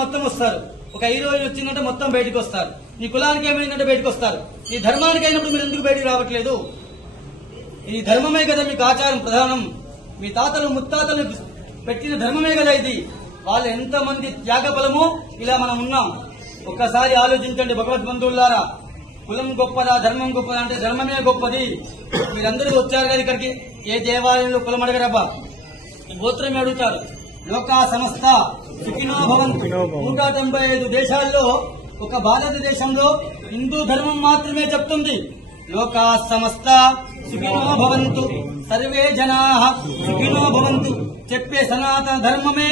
మొత్తం వస్తారు. ఒక హీరోయిన్ వచ్చిందంటే మొత్తం బయటకు వస్తారు. నీ కులానికి ఏమైందంటే బయటకు వస్తారు. ఈ ధర్మానికి అయినప్పుడు మీరు ఎందుకు బయటకు రావట్లేదు? ఈ ధర్మమే కదా మీకు ఆచారం ప్రధానం. మీ తాతలు ముత్తాతలు పెట్టిన ధర్మమే కదా ఇది. వాళ్ళు ఎంతమంది త్యాగ బలమో ఇలా మనం ఉన్నాం. ఒక్కసారి ఆలోచించండి భగవద్బంధువులారా. కులం గొప్పదా ధర్మం గొప్పదా అంటే ధర్మమే గొప్పది. మీరందరూ వచ్చారు కదా ఇక్కడికి. ఏ దేవాలయంలో కులం అడగరబ్బా, గోత్రమే అడుగుతారు. లోకా సమస్త సుఖినో భవంతు. 195 దేశాల్లో ఒక భారతదేశంలో హిందూ ధర్మం మాత్రమే చెప్తుంది లోకా సమస్త సుఖినో భవంతు, సర్వే జనా సుఖినో భవంతు. చెప్పే సనాతన ధర్మమే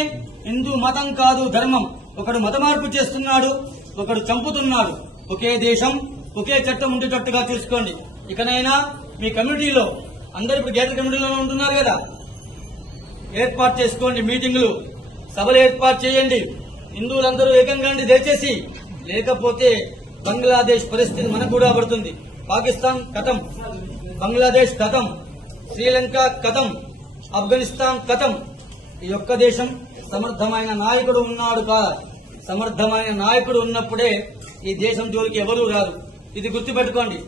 హిందూ మతం కాదు, ధర్మం. ఒకడు మత మార్పు చేస్తున్నాడు, ఒకడు చంపుతున్నాడు. ఒకే దేశం ఒకే చట్టం ఉండేటట్టుగా చూసుకోండి. ఇకనైనా మీ కమ్యూనిటీలో అందరూ ఇప్పుడు గేటెడ్ కమ్యూనిటీలో ఉంటున్నారు కదా, ఏర్పాటు చేసుకోండి. మీటింగులు, సభలు ఏర్పాటు చేయండి. హిందువులందరూ ఏకంగా దయచేసి. లేకపోతే బంగ్లాదేశ్ పరిస్థితి మనకు కూడా పడుతుంది. పాకిస్తాన్ కథం, బంగ్లాదేశ్ కథం, శ్రీలంక కథం, ఆఫ్ఘనిస్తాన్ కథం. ఈ ఒక్క దేశం సమర్థమైన నాయకుడు ఉన్నాడు కాదు. సమర్థమైన నాయకుడు ఉన్నప్పుడే ఈ దేశం జోలికి ఎవరూ రారు. ఇది గుర్తుపెట్టుకోండి.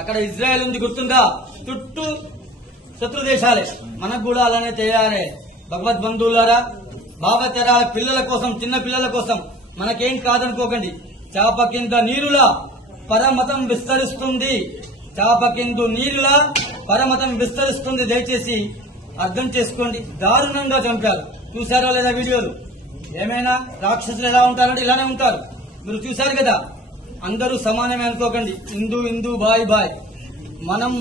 అక్కడ ఇజ్రాయెల్ ఉంది, గుర్తుందా? చుట్టూ శత్రు దేశాలే. మనకు కూడా అలానే తయారే. భగవద్బంధువులారా, భావతరాల పిల్లల కోసం, చిన్న పిల్లల కోసం మనకేం కాదనుకోకండి. చాప కింద నీరులా పరమతం విస్తరిస్తుంది. చాప కింద నీరులా పరమతం విస్తరిస్తుంది. దయచేసి అర్థం చేసుకోండి. దారుణంగా చంపారు. చూశారో లేదా వీడియోలు? ఏమైనా రాక్షసులు ఎలా ఉంటారంటే ఇలానే ఉంటారు. మీరు చూశారు కదా. అందరూ సమానమే అనుకోకండి. హిందూ హిందూ బాయ్ బాయ్. మనం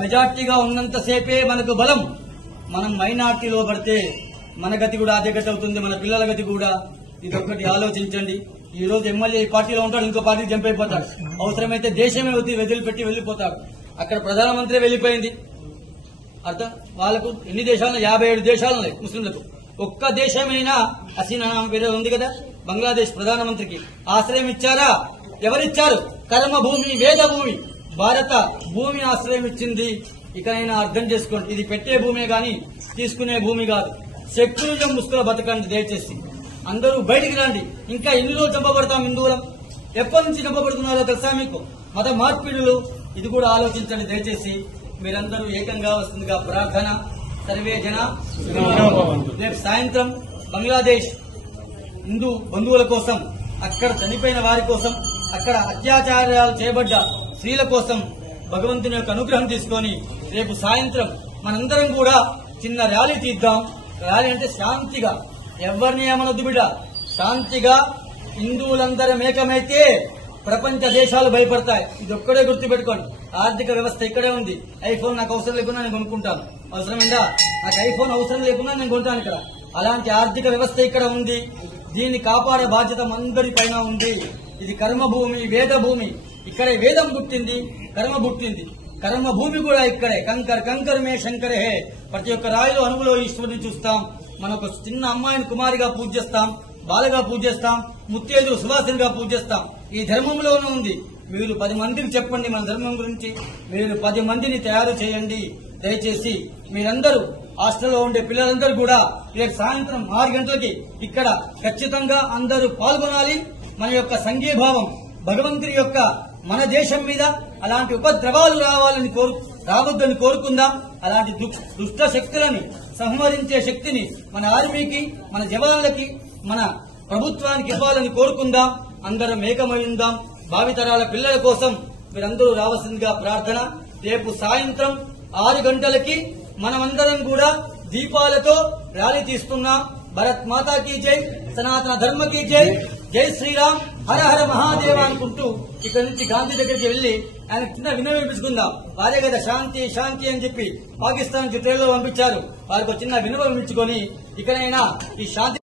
మెజార్టీగా ఉన్నంతసేపే మనకు బలం. మనం మైనార్టీలో పడితే మన గతి కూడా అదే గతి అవుతుంది, మన పిల్లల గతి కూడా. ఇదొక్కటి ఆలోచించండి. ఈ రోజు ఎమ్మెల్యే ఈ పార్టీలో ఉంటాడు, ఇంకో పార్టీకి జంప్ అయిపోతాడు. అవసరమైతే దేశమే వదిలిపెట్టి వెళ్లిపోతాడు. అక్కడ ప్రధానమంత్రి వెళ్లిపోయింది. అర్థం వాళ్ళకు ఎన్ని దేశాలు? 57 దేశాలు ఉన్నాయి ముస్లింలకు. ఒక్క దేశమైనా హసీనా పేరు ఉంది కదా, బంగ్లాదేశ్ ప్రధానమంత్రికి ఆశ్రయం ఇచ్చారా? ఎవరిచ్చారు? కర్మభూమి, వేద భూమి, భారత భూమి ఆశ్రయం ఇచ్చింది. ఇకనైనా అర్థం చేసుకోండి. ఇది పెట్టే భూమే గాని తీసుకునే భూమి కాదు. సెక్యులరిజం ముసుగులో బతకండి దయచేసి. అందరూ బయటికి రండి. ఇంకా ఎన్ని రోజులు చంపబడతాం హిందువులం? ఎప్పటి నుంచి చంపబడుతున్నారో తెలుసా మీకు? మత మార్పిడులు. ఇది కూడా ఆలోచించండి దయచేసి. మీరందరూ ఏకంగా వస్తుందిగా ప్రార్థన. సర్వే జన. రేపు సాయంత్రం బంగ్లాదేశ్ హిందూ బంధువుల కోసం, అక్కడ చనిపోయిన వారి కోసం, అక్కడ అత్యాచారాలు చేయబడ్డ స్త్రీల కోసం భగవంతుని యొక్క అనుగ్రహం తీసుకొని రేపు సాయంత్రం మనందరం కూడా చిన్న ర్యాలీ తీద్దాం. ర్యాలీ అంటే శాంతిగా, ఎవరిని ఏమనొద్దు బిడ్డ. శాంతిగా హిందువులందరం ఏకమైతే ప్రపంచ దేశాలు భయపడతాయి. ఇది ఒక్కడే గుర్తుపెట్టుకోండి. ఆర్థిక వ్యవస్థ ఇక్కడే ఉంది. ఐఫోన్ నాకు అవసరం లేకుండా నేను కొనుక్కుంటాను. అవసరమైందా? నాకు ఐఫోన్ అవసరం లేకుండా నేను కొంటాను ఇక్కడ. అలాంటి ఆర్థిక వ్యవస్థ ఇక్కడ ఉంది. దీన్ని కాపాడే బాధ్యత అందరి పైన ఉంది. ఇది కర్మభూమి, వేద భూమి. ఇక్కడే వేదం పుట్టింది, కర్మ పుట్టింది. కర్మ భూమి కూడా ఇక్కడే. కంకర్ మే శంకరే హే. ప్రతి ఒక్క రాయిలో అణువులో ఈశ్వరుని చూస్తాం. మన ఒక చిన్న అమ్మాయిని కుమారిగా పూజ చేస్తాం, బాలగా పూజ చేస్తాం, ముత్తేదు సువాసనగా పూజ చేస్తాం. ఈ ధర్మంలోనే ఉంది. మీరు 10 మందికి చెప్పండి మన ధర్మం గురించి. మీరు 10 మందిని తయారు చేయండి దయచేసి. మీరందరూ హాస్టల్లో ఉండే పిల్లలందరూ కూడా రేపు సాయంత్రం 6 గంటలకి ఇక్కడ ఖచ్చితంగా అందరూ పాల్గొనాలి. మన యొక్క సంఘీభావం భగవంతుని యొక్క మన దేశం మీద అలాంటి ఉపద్రవాలు రావద్దని కోరుకుందాం. అలాంటి దుష్ట శక్తులని సంహరించే శక్తిని మన ఆర్మీకి, మన జవాన్లకి, మన ప్రభుత్వానికి ఇవ్వాలని కోరుకుందాం. అందరం ఏకమైందాం. భావితరాల పిల్లల కోసం మీరందరూ రావాల్సిందిగా ప్రార్థన. రేపు సాయంత్రం 6 గంటలకి మనమందరం కూడా దీపాలతో ర్యాలీ తీస్తున్నాం. భరత్ మాతా కీ జై, సనాతన ధర్మ కీ జై, జై శ్రీరామ్, హర హర మహాదేవ అనుకుంటూ ఇక్కడి నుంచి గాంధీ దగ్గరికి వెళ్లి ఆయన చిన్న వినవించుకుందాం. వారే కదా శాంతి శాంతి అని చెప్పి పాకిస్తాన్ ట్రైన్లో పంపించారు. వారికి చిన్న వినవించుకొని ఇకనైనా ఈ శాంతి